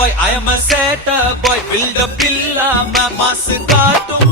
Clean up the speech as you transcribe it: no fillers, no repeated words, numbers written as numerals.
boy, I am a setter boy. Build up இல்லாம மாசு காட்டும்